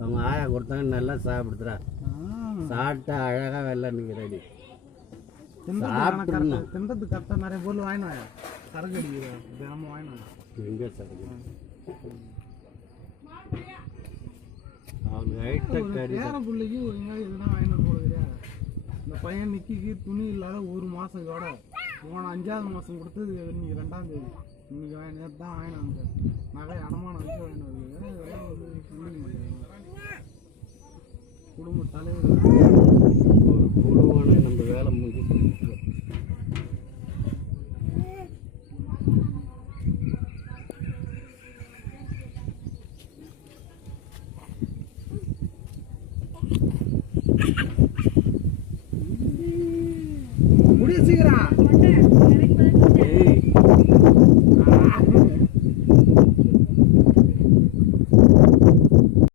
அவங்க ஆயா கொடுத்தாங்க நல்லா சாப்பிடுத்துறா. சாப்பிட்டா அழகாக வெள்ளை நீங்கள் ரெடி சாப்பிட்டுருந்தோம். தின்றதுக்கு கரெக்டாக நிறைய பொருள் வாங்கினாங்க. சரக்கு அடிக்கிறேன் தினமும் வாங்கினாங்க. எங்கே சரக்கு அவங்க வேற பிள்ளைக்கு எங்கேயாவது எதுனா வாங்கிட்டு போடுறியா? இந்த பையன் நிக்கிக்கு துணி இல்லாத ஒரு மாதம் இதோட போன 5ஆவது மாதம் கொடுத்தது இன்னைக்கு 2ஆம் தேதி. இன்னைக்கு நேற்று தான் வாங்கினாங்க. நகை அடமானம் வச்சு வாங்கினாங்க. இதெல்லாம் வந்து கண்டுக்க மாட்டேங்க. குடும்ப தலைவர் ஒரு குழுவான நம்ம வேலை முடிஞ்சு